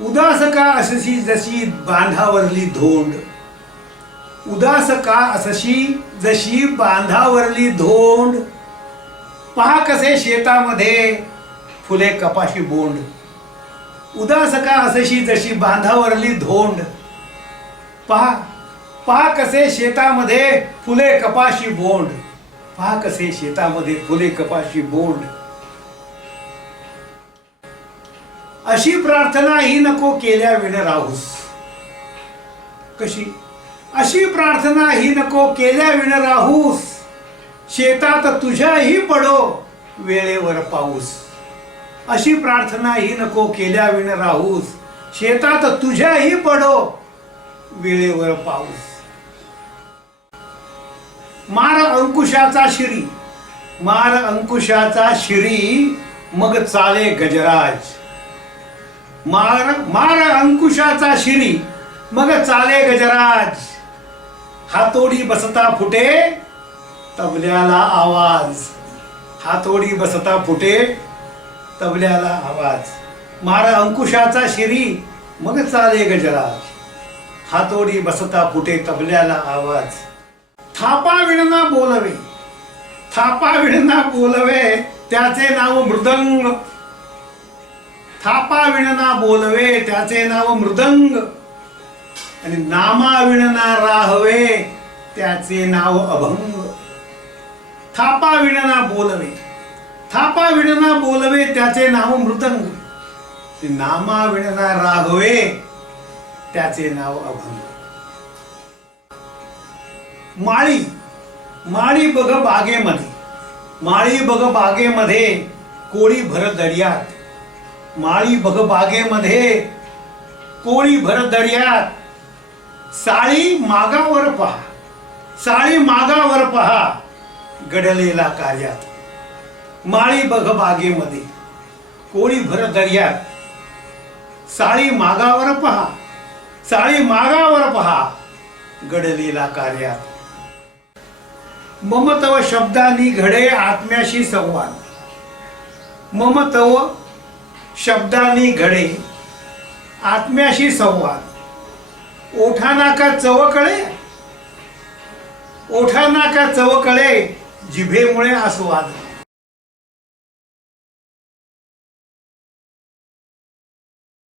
उदास का असशी जशी बांधावरली धोंड, उदास का असशी जशी बांधावरली धोंड, पहा कसे शेतामध्ये फुले कपाशी बोंड. उदास का असशी जशी बांधावरली धोंड, पहा पहा कसे शेतामध्ये फुले कपाशी बोंड, पहा कसे शेतामध्ये फुले कपाशी बोंड. अशी प्रार्थना ही नको केल्या विण राहूस. कशी? अशी प्रार्थना ही नको केल्या विण राहूस, शेतात तुझ्याही पडो वेळेवर पाऊस. अशी प्रार्थना ही नको केल्या विण राहूस, शेतात तुझ्याही पडो वेळेवर पाऊस. मार अंकुशाचा शिरी, मार अंकुशाचा शिरी, मग चाले गजराज. मार अंकुशाचा शिरी, मग चाले गजराज. हातोडी बसता फुटे तबल्याला आवाज, हातोडी बसता फुटे तबल्याला आवाज. मार अंकुशाचा शिरी, मग चाले गजराज. हातोडी बसता फुटे तबल्याला आवाज. थापा विणना बोलवे, थापा विणना बोलवे, त्याचे नाव मृदंग. थापा विणना बोलवे, त्याचे नाव मृदंग. आणि नामा विणना राहवे, त्याचे नाव अभंग. थापा विणना बोलवे, थापा विणना बोलवे, त्याचे नाव मृदंग. नामा विणना राहवे, त्याचे नाव अभंग. माळी, माळी बघ बागेमध्ये, माळी बघ बागेमध्ये, कोळी भर दर्यात. माळी बघ बागेमध्ये, कोळी भर दर्यात. साळी मागावर पहा, साळी मागावर पहा, घडलेला कार्यात. माळी बघ बागेमध्ये, कोळी भर दर्यात. साळी मागावर पहा, साळी मागावर पहा, घडलेला कार्यात. मम तव शब्दांनी घडे आत्म्याशी संवाद. मम तव शब्दांनी घडे आत्म्याशी संवाद. ओठाना का चवकळे, ओठाना का चवकळे, जिभेमुळे आस्वाद.